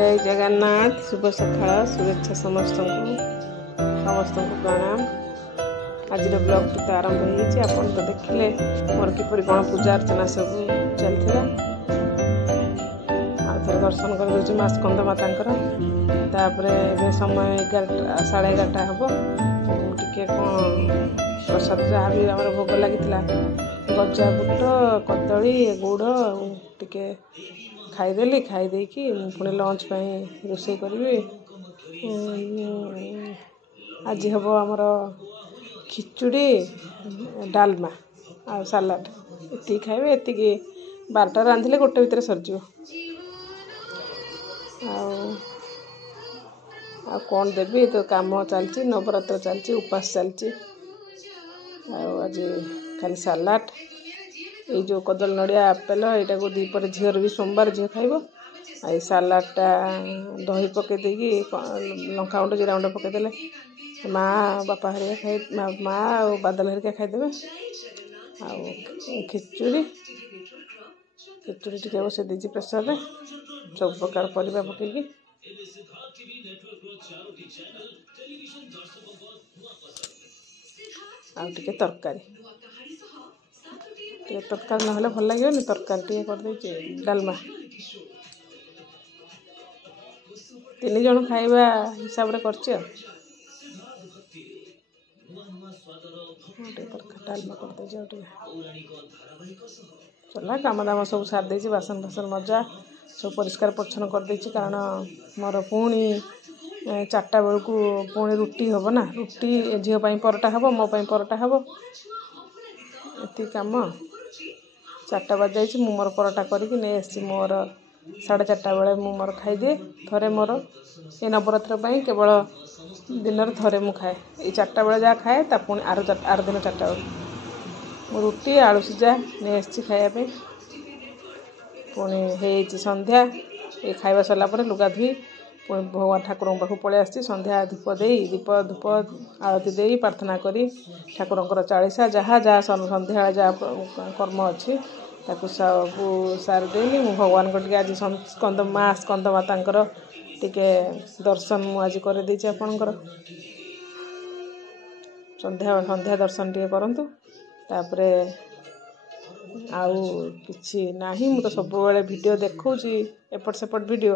जय जगन्नाथ शुभ सकाळ शुभेच्छा समस्त प्रणाम। आज ब्लॉग टी तो आरंभ हो तो देखिले मोर किपर कौन पूजा अर्चना सब चलता आउे दर्शन कर माँ स्कंद माता समय 11:30 हम टे कौन प्रसाद जहाँ भी आम भोग लगी गजा बुट कदली गुड़ टे खाईदेली खाईदे पुणी लंच रोषे करी आज हम आमर खिचुड़ी डालमा आ सालाड ये खाइबे ये 12टा रांधिले गोटे भितर सरज कौन देवी तो काम चलती नवरात्र चलती उपास चलती आज खाली सालाड ये जो कदल नड़िया आपेल यहाँ को दीपर झीर भी सोमवार झील खाइब आ सालाडटा दही पकईदे लंका गुंड जीरा गुंड पकईदे माँ बापा हरिया खाई माँ और बादल हरिका खाईदे खिचुड़ी खिचुड़ी टे बस दीजिए प्रसाद सब प्रकार परिवा पकईकी आटे तरकारी तरकारी ना भल लगे तरकारी टे कर डालमा 3 जन खाइबा हिसाब से कर डालमा कर चला काम दाम सब सारी बासन फासन मजा सब परिष्कार परिच्छन कर कारण मोर पुणी 4टा बेलू पुणी रुटी हम ना रुटी झीपाई परटा हम मोपाई परटा हम ये कम 4टा बज जाइए मोर परटा करके नहीं आसी मोर 4:30 बेले मोर खाईदे थे मोर ये नवरात्र केवल दिन थे मु खाए ये 4टा बेले जहाँ खाए पुणी आर दिन 4टा बेलू रुटी आलू सीझा नहीं आसी खायापे पुणी हो संध्या ये खाଇବା सरला लुगा धुई पुणी भगवान ठाकुर पाखु पलि आसी संध्या धूप दे दीप धूप आरती दे प्रार्थना करी ठाकुर चालीसा जहाँ जहाँ संध्या जहाँ कर्म अच्छी ताकू सब सारिदेली मु भगवान को आज स्कंद माँ स्कंद माता टिके दर्शन मुझे कर आपणकर संध्या संध्या दर्शन टे करंतु तापरे आउ किछि नाही मु तो सब बेले वीडियो देखौची एपट सेपट वीडियो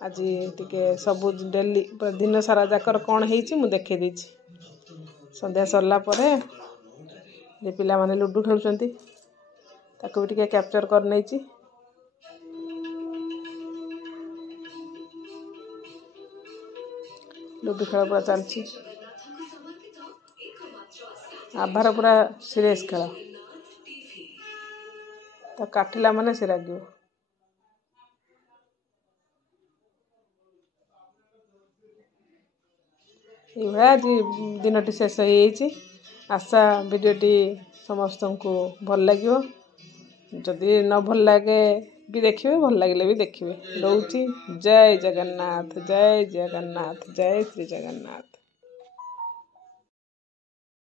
आज टिके सब डेली दिन सारा जाकर कौन होईची मु देखे देछि संध्या सरला परे जे पिला माने लुडू खेलुचंती ताको भी टिके कैप्चर कर नैची लुडू खेल पूरा चलची आभार पूरा सीरियस खेल तो काटिला माने से रागियो ये आज दिन शेष हो आशा वीडियोटी समस्त को भल लगे जदि न भल लगे भी देखिए भल लगे भी देखिए रोची जय जगन्नाथ जय जगन्नाथ जय श्री जगन्नाथ।